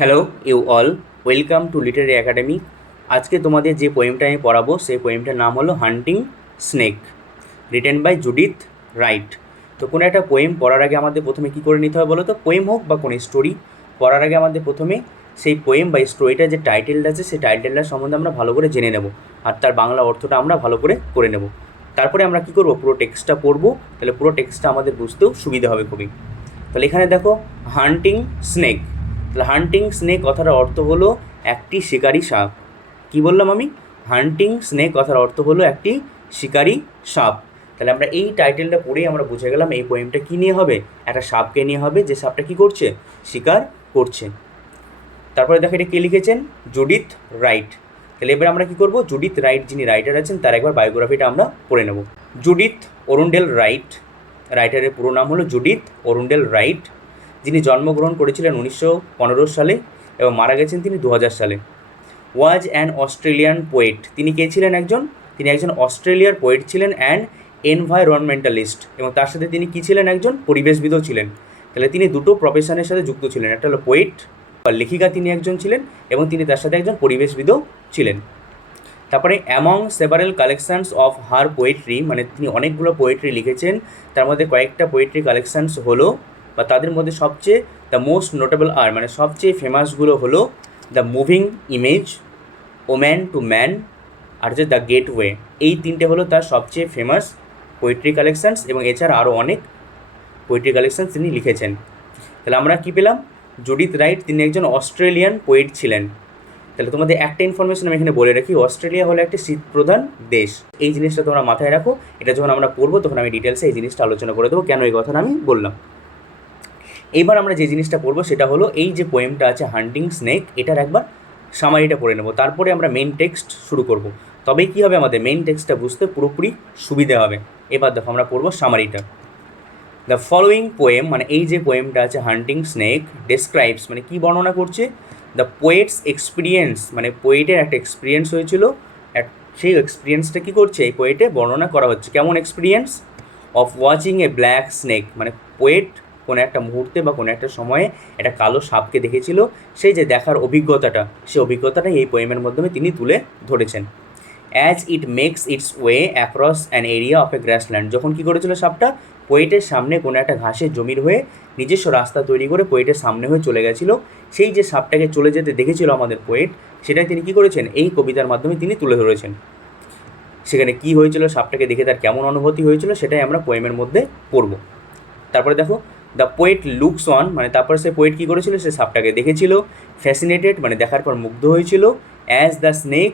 Hello you all, welcome to literary academy. আজকে তোমাদের যে পোয়েমটা আমি পড়াবো সেই পোয়েমটার নাম হলো hunting snake, written by Judith Wright. তো কোনো একটা পোয়েম পড়ার আগে আমাদের প্রথমে কী করে নিতে হয় বলো তো? পোয়েম হোক বা কোনো স্টোরি পড়ার আগে আমাদের প্রথমে সেই পোয়েম বা স্টোরিটার যে টাইটেলটা আছে সেই টাইটেলটার সম্বন্ধে আমরা ভালো করে জেনে নেব, আর তার বাংলা অর্থটা আমরা ভালো করে নেব। তারপরে আমরা কী করবো, পুরো টেক্সটটা পড়বো, তাহলে পুরো টেক্সটটা আমাদের বুঝতেও সুবিধা হবে খুবই। তাহলে এখানে দেখো হান্টিং স্নেক, তাহলে হান্টিং স্নেক কথার অর্থ হলো একটি শিকারী সাপ। কি বললাম আমি? হান্টিং স্নেক কথার অর্থ হলো একটি শিকারী সাপ। তাহলে আমরা এই টাইটেলটা পড়েই আমরা বুঝে গেলাম এই পোয়েমটা কী নিয়ে হবে, একটা সাপকে নিয়ে হবে, যে সাপটা কী করছে, শিকার করছে। তারপরে দেখো এটা কে লিখেছেন, জুডিথ রাইট। তাহলে এবার আমরা কী করবো, জুডিথ রাইট যিনি রাইটার আছেন তার একবার বায়োগ্রাফিটা আমরা পড়ে নেব। জুডিথ অরুন্ডেল রাইট, রাইটারের পুরো নাম হলো জুডিথ অরুন্ডেল রাইট, যিনি জন্মগ্রহণ করেছিলেন 1915 সালে এবং মারা গেছেন তিনি 2000 সালে। ওয়াজ অ্যান অস্ট্রেলিয়ান পোয়েট, তিনি কে ছিলেন? তিনি একজন অস্ট্রেলিয়ার পোয়েট ছিলেন, অ্যান্ড এনভায়রনমেন্টালিস্ট, এবং তার সাথে তিনি কী ছিলেন, একজন পরিবেশবিদও ছিলেন। তাহলে তিনি দুটো প্রফেশনের সাথে যুক্ত ছিলেন, একটা হলো পোয়েট বা লেখিকা তিনি একজন ছিলেন, এবং তিনি তার সাথে একজন পরিবেশবিদও ছিলেন। তারপরে among several collections of her poetry, মানে তিনি অনেকগুলো পোয়েট্রি লিখেছেন, তার মধ্যে কয়েকটা পোয়েট্রি কালেকশানস হলো, বা তাদের মধ্যে সবচেয়ে দ্য মোস্ট নোটেবল আর, মানে সবচেয়ে ফেমাসগুলো হলো the moving image, woman to man, আর যে দ্য গেটওয়ে। এই তিনটে হলো তার সবচেয়ে ফেমাস পোয়েট্রি কালেকশানস, এবং এছাড়া আরও অনেক পোয়েট্রি কালেকশানস তিনি লিখেছেন। তাহলে আমরা কী পেলাম, জুডিথ রাইট তিনি একজন অস্ট্রেলিয়ান পোয়েট ছিলেন। তাহলে তোমাদের একটা ইনফরমেশন আমি এখানে বলে রাখি, অস্ট্রেলিয়া হলো একটি শীতপ্রধান দেশ। এই জিনিসটা তোমরা মাথায় রাখো, এটা যখন আমরা পড়বো তখন আমি ডিটেলসে এই জিনিসটা আলোচনা করে দেবো, কেন এই কথাটা আমি বললাম। এইবার আমরা যে জিনিসটা পড়বো সেটা হলো এই যে পোয়েমটা আছে হান্টিং স্নেক, এটার একবার সামারিটা পড়ে নেবো, তারপরে আমরা মেইন টেক্সট শুরু করব। তবেই কী হবে, আমাদের মেইন টেক্সটটা বুঝতে পুরোপুরি সুবিধে হবে। এবার দেখো আমরা পড়বো সামারিটা। দ্য ফলোয়িং পোয়েম, মানে এই যে পোয়েমটা আছে হান্টিং স্নেক, ডেসক্রাইবস মানে কী বর্ণনা করছে, দ্য পোয়েটস এক্সপিরিয়েন্স, মানে পোয়েটের একটা এক্সপিরিয়েন্স হয়েছিল, সেই এক্সপিরিয়েন্সটা কী করছে এই পোয়েটে বর্ণনা করা হচ্ছে। কেমন experience? Of watching a black snake, মানে পোয়েট কোনো একটা মুহূর্তে বা কোনো একটা সময়ে একটা কালো সাপকে দেখেছিল, সেই যে দেখার অভিজ্ঞতাটা, সেই অভিজ্ঞতাটাই এই পোয়েমের মাধ্যমে তিনি তুলে ধরেছেন। As it makes its way across an area of a grassland, যখন কী করেছিল সাপটা, পোয়েটের সামনে কোনো একটা ঘাসের জমির হয়ে নিজস্ব রাস্তা তৈরি করে পোয়েটের সামনে হয়ে চলে গেছিলো, সেই যে সাপটাকে চলে যেতে দেখেছিল আমাদের পোয়েট, সেটাই তিনি কী করেছেন এই কবিতার মাধ্যমে তিনি তুলে ধরেছেন। সেখানে কী হয়েছিল, সাপটাকে দেখে তার কেমন অনুভূতি হয়েছিল, সেটাই আমরা পোয়েমের মধ্যে পড়ব। তারপরে দেখো দ্য পোয়েট লুকস অন, মানে তারপরে সে পোয়েট কী করেছিল, সে সাপটাকে দেখেছিল, ফ্যাসিনেটেড মানে দেখার পর মুগ্ধ হয়েছিল, as the snake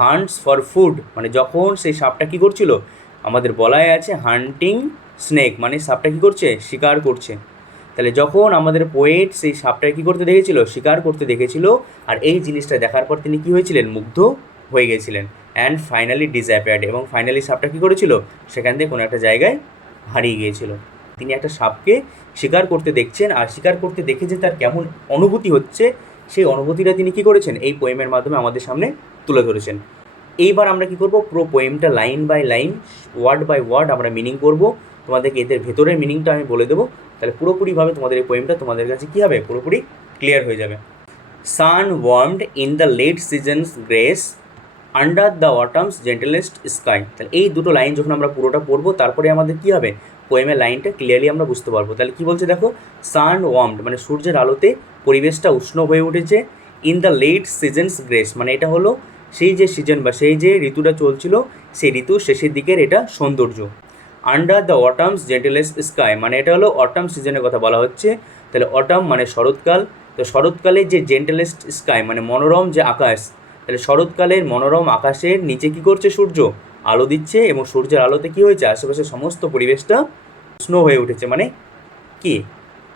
হান্টস for food, মানে যখন সেই সাপটা কী করছিল, আমাদের বলাই আছে হান্টিং স্নেক, মানে সাপটা কী করছে, শিকার করছে। তাহলে যখন আমাদের পোয়েট সেই সাপটাকে কী করতে দেখেছিল, শিকার করতে দেখেছিল, আর এই জিনিসটা দেখার পর তিনি কী হয়েছিলেন, মুগ্ধ হয়ে গেছিলেন। অ্যান্ড ফাইনালি ডিসঅ্যাপিয়ার্ড, এবং ফাইনালি সাপটা কী করেছিল, সেখান থেকে কোনো একটা জায়গায় হারিয়ে গিয়েছিল। তিনি একটা সাপকে শিকার করতে দেখছেন, আর শিকার করতে দেখে যে তার কেমন অনুভূতি হচ্ছে, সেই অনুভূতিটা তিনি কী করেছেন এই পোয়েমের মাধ্যমে আমাদের সামনে তুলে ধরেছেন। এইবার আমরা কী করব, পুরো পোয়েমটা line by line, word by word আমরা মিনিং করব, তোমাদেরকে এদের ভেতরের মিনিংটা আমি বলে দেবো, তাহলে পুরোপুরিভাবে তোমাদের এই পোয়েমটা তোমাদের কাছে কী হবে, পুরোপুরি ক্লিয়ার হয়ে যাবে। Sun warmed in the late season's grace under the autumn's gentlest sky. তাহলে এই দুটো লাইন যখন আমরা পুরোটা পড়বো, তারপরে আমাদের কী হবে, পোয়েমের লাইনটা ক্লিয়ারলি আমরা বুঝতে পারবো। তাহলে কী বলছে দেখো, সান ওয়ার্মড মানে সূর্যের আলোতে পরিবেশটা উষ্ণ হয়ে উঠেছে, in the late season's grace মানে এটা হলো সেই যে সিজন বা সেই যে ঋতুটা চলছিল, সেই ঋতুর শেষের দিকের এটা সৌন্দর্য। Under the autumn's gentlest sky মানে এটা হলো অটাম সিজনের কথা বলা হচ্ছে। তাহলে অটাম মানে শরৎকাল, তো শরৎকালের যে জেন্টেলেস্ট স্কাই মানে মনোরম যে আকাশ, তাহলে শরৎকালের মনোরম আকাশের নিচে কী করছে, সূর্য আলো দিচ্ছে, এবং সূর্যের আলোতে কী হয়েছে, আশেপাশে সমস্ত পরিবেশটা উষ্ণ হয়ে উঠেছে, মানে কি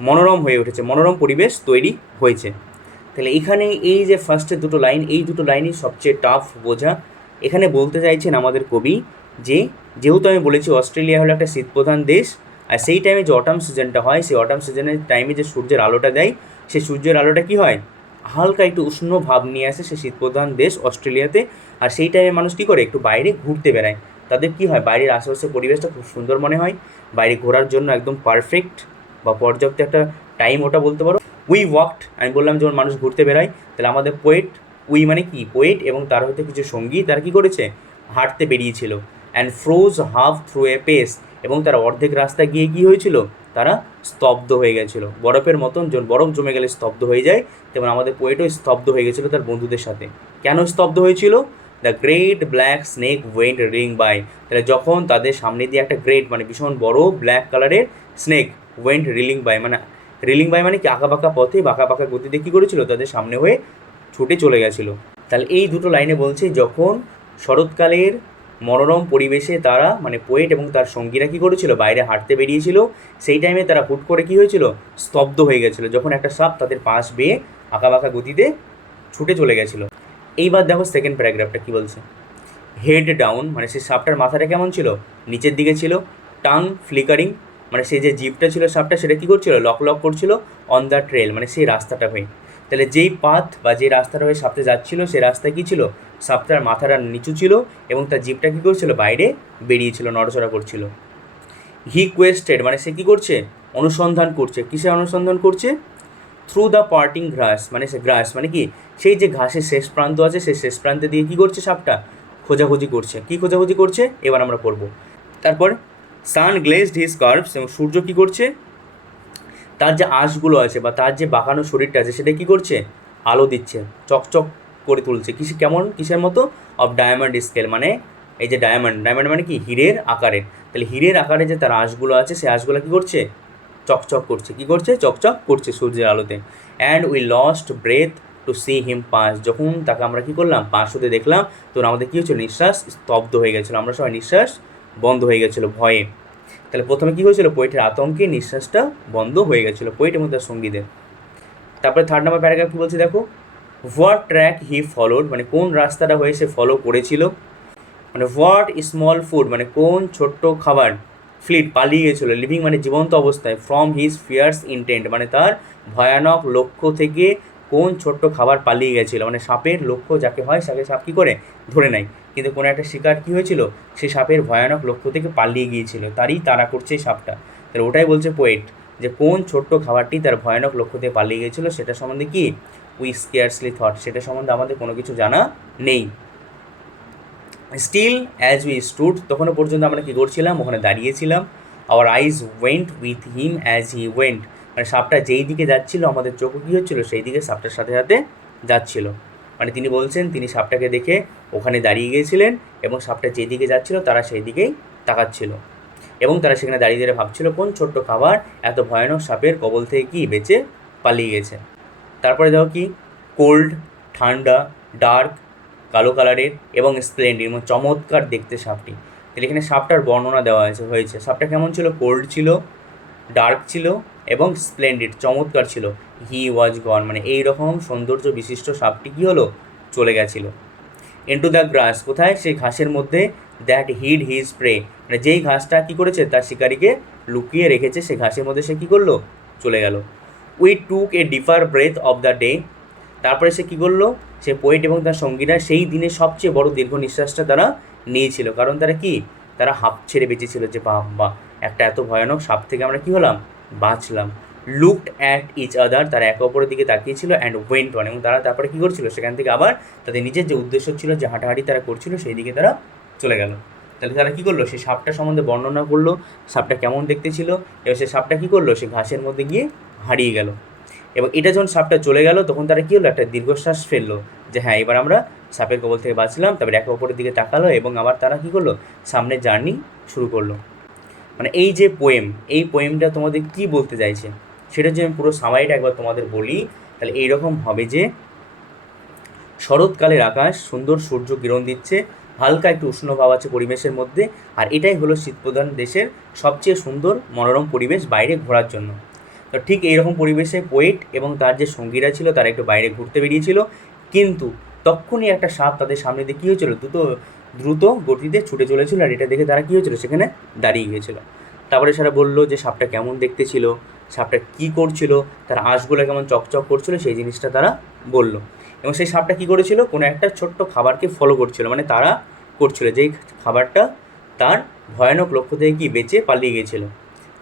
মনোরম হয়ে উঠেছে, মনোরম পরিবেশ তৈরি হয়েছে। তাহলে এখানে এই যে ফার্স্টের দুটো লাইন, এই দুটো লাইনই সবচেয়ে টাফ বোঝা। এখানে বলতে চাইছেন আমাদের কবি যে, যেহেতু আমি বলেছি অস্ট্রেলিয়া হলো একটা শীতপ্রধান দেশ, আর সেই টাইমে যে অটাম সিজনটা হয়, সেই অটাম সিজনের টাইমে যে সূর্যের আলোটা দেয়, সেই সূর্যের আলোটা কী হয়, হালকা একটু উষ্ণ ভাব নিয়ে আসে সে শীতপ্রধান দেশ অস্ট্রেলিয়াতে। আর সেই টাইমে মানুষ কী করে, একটু বাইরে ঘুরতে বেড়ায়, তাদের কী হয়, বাইরের আশেপাশের পরিবেশটা খুব সুন্দর মনে হয়, বাইরে ঘোরার জন্য একদম পারফেক্ট বা পর্যাপ্ত একটা টাইম ওটা বলতে পারো। উই ওয়াকড, আমি বললাম যখন মানুষ ঘুরতে বেড়ায়, তাহলে আমাদের পোয়েট, উই মানে কি পোয়েট এবং তার হয়তো কিছু সঙ্গী তারা কী করেছে, হাঁটতে বেরিয়েছিল। And froze half through a pace, এবং তারা অর্ধেক রাস্তা গিয়ে কী হয়েছিল, তারা স্তব্ধ হয়ে গেছিলো। বরফের মতন যখন বরফ জমে গেলে স্তব্ধ হয়ে যায়, তেমন আমাদের পোয়েটও স্তব্ধ হয়ে গেছিলো তার বন্ধুদের সাথে। কেন স্তব্ধ হয়েছিল? The great black snake went ring by, তাহলে যখন তাদের সামনে দিয়ে একটা গ্রেট মানে ভীষণ বড় ব্ল্যাক কালারের স্নেক ওয়েন্ট রিলিং বাই, মানে রিলিং বাই মানে কি আঁকা বাঁকা পথে বাঁকা বাঁকা গতিতে কী করেছিল, তাদের সামনে হয়ে ছুটে চলে গেছিলো। তাহলে এই দুটো লাইনে বলছে যখন শরৎকালের মনোরম পরিবেশে তারা মানে পোয়েট এবং তার সঙ্গীরা কী করেছিল, বাইরে হাঁটতে বেরিয়েছিল, সেই টাইমে তারা হুট করে কী হয়েছিল, স্তব্ধ হয়ে গেছিলো, যখন একটা সাপ তাদের পাশ বেয়ে আঁকা বাঁকা গতিতে ছুটে চলে গেছিলো। এইবার দেখো সেকেন্ড প্যারাগ্রাফটা কী বলছে। হেড ডাউন, মানে সেই সাপটার মাথাটা কেমন ছিল, নিচের দিকে ছিল। টাং ফ্লিকারিং, মানে সেই যে জিভটা ছিল সাপটা সেটা কী করছিল, লক লক করছিল। অন দ্য ট্রেল, মানে সেই রাস্তাটা হয়ে, তাহলে যেই পাথ বা যে রাস্তাটা হয়ে সাপটা যাচ্ছিল সেই রাস্তায় কী ছিল, সাপটার মাথাটা নিচু ছিল এবং তার জিভটা কী করছিল, বাইরে বেরিয়েছিল, নড়াচড়া করছিল। হি কোয়েস্টেড, মানে সে কী করছে, অনুসন্ধান করছে। কিসে অনুসন্ধান করছে? থ্রু দ্য পার্টিং গ্রাস, মানে সে গ্রাস মানে কি সেই যে ঘাসের শেষ প্রান্ত আছে সেই শেষ প্রান্তে দিয়ে কী করছে সাপটা, খোঁজাখুঁজি করছে। কী খোঁজাখুঁজি করছে এবার আমরা পড়ব। তারপর সান গ্লেজড হিজ কার্ভস, এবং সূর্য কী করছে, তার যে আঁশগুলো আছে বা তার যে বাঁকানো শরীরটা আছে সেটা কী করছে, আলো দিচ্ছে, চকচক করে তুলছে। কিসের মতো? অফ ডায়মন্ড স্কেল, মানে এই যে ডায়মন্ড, ডায়মন্ড মানে কি হীরের আকারের, তাহলে হীরের আকারে যে তার আঁশগুলো আছে সেই আঁশগুলো কী করছে, চকচক করছে। কী করছে? চকচক করছে সূর্যের আলোতে। And we lost breath to see him pass, যখন তাকে আমরা কী করলাম, পাস হতে দেখলাম, তখন আমাদের কী হচ্ছিল, নিঃশ্বাস স্তব্ধ হয়ে গেছিলো, আমরা সবাই নিঃশ্বাস বন্ধ হয়ে গেছিলো ভয়ে। তাহলে প্রথমে কী হয়েছিল, পোয়েটের আতঙ্কে নিঃশ্বাসটা বন্ধ হয়ে গেছিলো, পোয়েট এবং তার সঙ্গীদের। তারপরে থার্ড নাম্বার প্যারাগ্রাফ কী বলছি দেখো। হোয়াট ট্র্যাক হি ফলোড, মানে কোন রাস্তাটা হয়ে সে ফলো করেছিল। মানে হোয়াট স্মল ফুড, মানে কোন ছোট্ট খাবার, ফ্লিট পালিয়ে গেছিলো, লিভিং মানে জীবন্ত অবস্থায়, ফ্রম হিজ ফিয়ার্স ইন্টেন্ট, মানে তার ভয়ানক লক্ষ্য থেকে কোন ছোট্ট খাবার পালিয়ে গেছিলো। মানে সাপের লক্ষ্য যাকে হয় তাকে সাপ কী করে ধরে নেয়, কিন্তু কোনো একটা শিকার কী হয়েছিল, সে সাপের ভয়ানক লক্ষ্য থেকে পালিয়ে গিয়েছিল, তারই তাড়া করছে এই সাপটা। তাহলে ওটাই বলছে পোয়েট, যে কোন ছোট্ট খাবারটি তার ভয়ানক লক্ষ্য থেকে পালিয়ে গিয়েছিলো সেটা সম্বন্ধে কি উই স্কেয়ারসলি থট, সেটা সম্বন্ধে আমাদের কোনো কিছু জানা নেই। স্টিল অ্যাজ উই স্টুড, তখনও পর্যন্ত আমরা কী করছিলাম, ওখানে দাঁড়িয়েছিলাম। Our eyes went with him as he went, মানে সাপটা যেই দিকে যাচ্ছিলো আমাদের চোখও কী হচ্ছিলো, সেই দিকে সাপটার সাথে সাথে যাচ্ছিলো। মানে তিনি বলছেন তিনি সাপটাকে দেখে ওখানে দাঁড়িয়ে গিয়েছিলেন এবং সাপটা যেই দিকে যাচ্ছিলো তারা সেই দিকেই তাকাচ্ছিল এবং তারা সেখানে দাঁড়িয়ে দাঁড়িয়ে ভাবছিল কোন ছোট্ট খাবার এত ভয়ানক সাপের কবল থেকে কি বেঁচে পালিয়ে গেছে। তারপরে দেখো কি, কোল্ড ঠান্ডা, ডার্ক কালো কালারের এবং স্প্লেন্ডিড এবং চমৎকার দেখতে সাপটি। তাহলে এখানে সাপটার বর্ণনা দেওয়া হয়েছে। সাপটা কেমন ছিল? কোল্ড ছিল, ডার্ক ছিল এবং স্প্লেন্ডিড চমৎকার ছিল। হি ওয়াজ গন, মানে এই রকম সৌন্দর্য বিশিষ্ট সাপটি কী হলো, চলে গেছিলো। ইন্টু দ্য গ্রাস, কোথায়? সেই ঘাসের মধ্যে। দ্যাট হিড হিজ প্রে, মানে যেই ঘাসটা কী করেছে তার শিকারীকে লুকিয়ে রেখেছে সেই ঘাসের মধ্যে সে কী করলো, চলে গেল। We took a deeper breath of the day, তারপরে সে কী করলো, সে পোয়েট এবং তার সঙ্গীরা সেই দিনের সবচেয়ে বড় দীর্ঘ নিঃশ্বাসটা তারা নিয়েছিল, কারণ তারা কি, তারা হাঁপ ছেড়ে বেঁচেছিল যে বাবা একটা এত ভয়ানক সাপ থেকে আমরা কী হলাম, বাঁচলাম। লুকড অ্যাট ইচ আদার, তারা একে অপরের দিকে তাকিয়েছিল। অ্যান্ড ওয়েন্ট অন, এবং তারা তারপরে কী করছিল, সেখান থেকে আবার তাদের নিজের যে উদ্দেশ্য ছিল যে হাঁটাহাঁটি তারা করছিল সেই দিকে তারা চলে গেল। তাহলে তারা কী করলো, সেই সাপটা সম্বন্ধে বর্ণনা করলো, সাপটা কেমন দেখতে ছিল, এবং সেই সাপটা কী করলো, সে ঘাসের মধ্যে গিয়ে হারিয়ে গেল। এবং এটা যখন সাপটা চলে গেল তখন তারা কী হলো, একটা দীর্ঘশ্বাস ফেললো যে হ্যাঁ এবার আমরা সাপের কবল থেকে বাঁচলাম। তারপরে একে অপরের দিকে তাকালো এবং আবার তারা কী করলো, সামনের জার্নি শুরু করলো। মানে এই যে পোয়েম, এই পোয়েমটা তোমাদের কী বলতে চাইছে সেটা যে আমি পুরো সামারিটা একবার তোমাদের বলি, তাহলে এইরকম হবে যে শরৎকালের আকাশ, সুন্দর সূর্য কিরণ দিচ্ছে, হালকা একটু উষ্ণ ভাব আছে পরিবেশের মধ্যে, আর এটাই হলো শীতপ্রধান দেশের সবচেয়ে সুন্দর মনোরম পরিবেশ বাইরে ঘোরার জন্য। তো ঠিক এইরকম পরিবেশে পোয়েট এবং তার যে সঙ্গীরা ছিল তারা একটু বাইরে ঘুরতে বেরিয়েছিল, কিন্তু তখনই একটা সাপ তাদের সামনে দিয়ে কী হয়েছিল, দ্রুত গতিতে ছুটে চলেছিল, আর এটা দেখে তারা কী হয়েছিল, সেখানে দাঁড়িয়ে গিয়েছিল। তারপরে সেটা বললো যে সাপটা কেমন দেখতে ছিল, সাপটা কী করছিল, তার আঁশগুলো কেমন চকচক করছিল সেই জিনিসটা তারা বলল। এবং সেই সাপটা কী করেছিল, কোনো একটা ছোট্ট খাবারকে ফলো করছিল, মানে তারা করছিল যেই খাবারটা তার ভয়ানক লক্ষ্য থেকে কি বেঁচে পালিয়ে গিয়েছিল।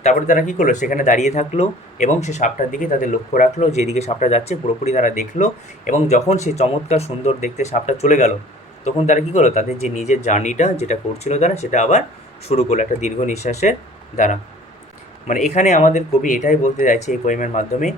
তারপরে তারা কী করলো, সেখানে দাঁড়িয়ে থাকলো এবং সে সাপটার দিকে তাদের লক্ষ্য রাখলো, যেদিকে সাপটা যাচ্ছে পুরোপুরি তারা দেখলো। এবং যখন সে চমৎকার সুন্দর দেখতে সাপটা চলে গেল, তখন তারা কী করলো, তাদের যে নিজের জার্নিটা যেটা করছিল তারা, সেটা আবার শুরু করলো একটা দীর্ঘ নিঃশ্বাসের দ্বারা। মানে এখানে আমাদের কবি এটাই বলতে চাইছে এই পোয়েমের মাধ্যমে,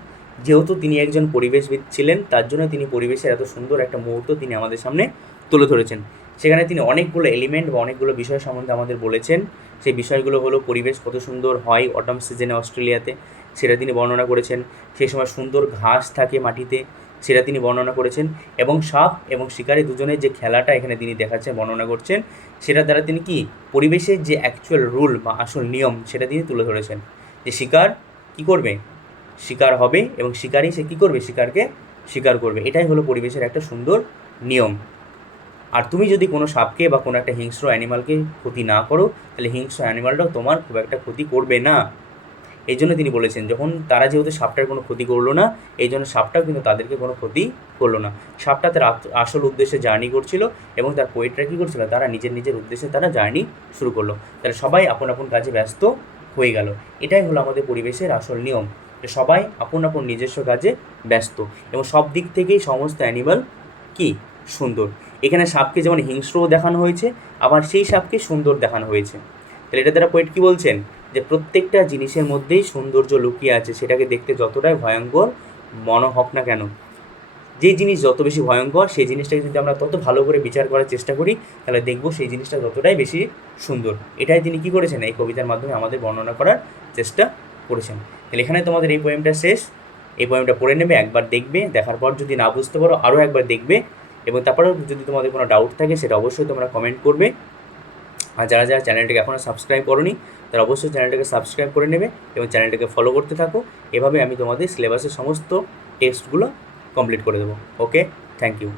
যেহেতু তিনি একজন পরিবেশবিদ ছিলেন, তার জন্য তিনি পরিবেশের এত সুন্দর একটা মুহূর্ত তিনি আমাদের সামনে তুলে ধরেছেন। সেখানে তিনি অনেকগুলো এলিমেন্ট বা অনেকগুলো বিষয় সম্বন্ধে আমাদের বলেছেন। সেই বিষয়গুলো হলো পরিবেশ কত সুন্দর হয় অটম সিজনে অস্ট্রেলিয়াতে, সেটা তিনি বর্ণনা করেছেন। সেই সময় সুন্দর ঘাস থাকে মাটিতে, সেটা তিনি বর্ণনা করেছেন। এবং সাপ এবং শিকারি দুজনের যে খেলাটা এখানে তিনি দেখাচ্ছেন, বর্ণনা করছেন, সেটার দ্বারা তিনি কি পরিবেশের যে অ্যাকচুয়াল রুল বা আসল নিয়ম সেটা তিনি তুলে ধরেছেন। যে শিকার কী করবে, শিকার হবে, এবং শিকারই সে কী করবে, শিকারকে শিকার করবে। এটাই হলো পরিবেশের একটা সুন্দর নিয়ম। আর তুমি যদি কোনো সাপকে বা কোনো একটা হিংস্র অ্যানিমালকে ক্ষতি না করো, তাহলে হিংস্র অ্যানিমালটাও তোমার খুব একটা ক্ষতি করবে না। এই জন্য তিনি বলেছেন, যখন তারা যেহেতু সাপটার কোনো ক্ষতি করলো না, এই জন্য সাপটাও কিন্তু তাদেরকে কোনো ক্ষতি করলো না। সাপটা তার আসল উদ্দেশ্যে জার্নি করছিল এবং তার পোয়েটরা কী করছিল, তারা নিজের নিজের উদ্দেশ্যে তারা জার্নি শুরু করলো। তাহলে সবাই আপন আপন কাজে ব্যস্ত হয়ে গেল। এটাই হলো আমাদের পরিবেশের আসল নিয়ম, যে সবাই আপন আপন নিজস্ব কাজে ব্যস্ত এবং সব দিক থেকেই সমস্ত অ্যানিমাল কি সুন্দর। এখানে সাপকে যেমন হিংস্রও দেখানো হয়েছে, আবার সেই সাপকে সুন্দর দেখানো হয়েছে। তাহলে এটা দ্বারা পোয়েট কী বলছেন, যে প্রত্যেকটা জিনিসের মধ্যেই সৌন্দর্য লুকিয়ে আছে, সেটাকে দেখতে যতটাই ভয়ঙ্কর মনে হোক না কেন। যে জিনিস যত বেশি ভয়ঙ্কর, সেই জিনিসটাকে যদি আমরা তত ভালো করে বিচার করার চেষ্টা করি, তাহলে দেখব সেই জিনিসটা ততটাই বেশি সুন্দর। এটাই তিনি কী করেছেন, এই কবিতার মাধ্যমে আমাদের বর্ণনা করার চেষ্টা করেছেন। তাহলে এখানে তোমাদের এই পোয়েমটা শেষ। এই পোয়েমটা পড়ে নেবে, একবার দেখবে, দেখার পর যদি না বুঝতে পারো আরও একবার দেখবে, এবং তারপরেও যদি তোমাদের কোনো ডাউট থাকে সেটা অবশ্যই তোমরা কমেন্ট করবে। আর যারা যারা চ্যানেলটাকে এখনও সাবস্ক্রাইব করোনি, তারা অবশ্যই চ্যানেলটাকে সাবস্ক্রাইব করে নেবে এবং চ্যানেলটাকে ফলো করতে থাকো। এভাবে আমি তোমাদের সিলেবাসের সমস্ত টেক্সটগুলো কমপ্লিট করে দেবো। ওকে, থ্যাংক ইউ।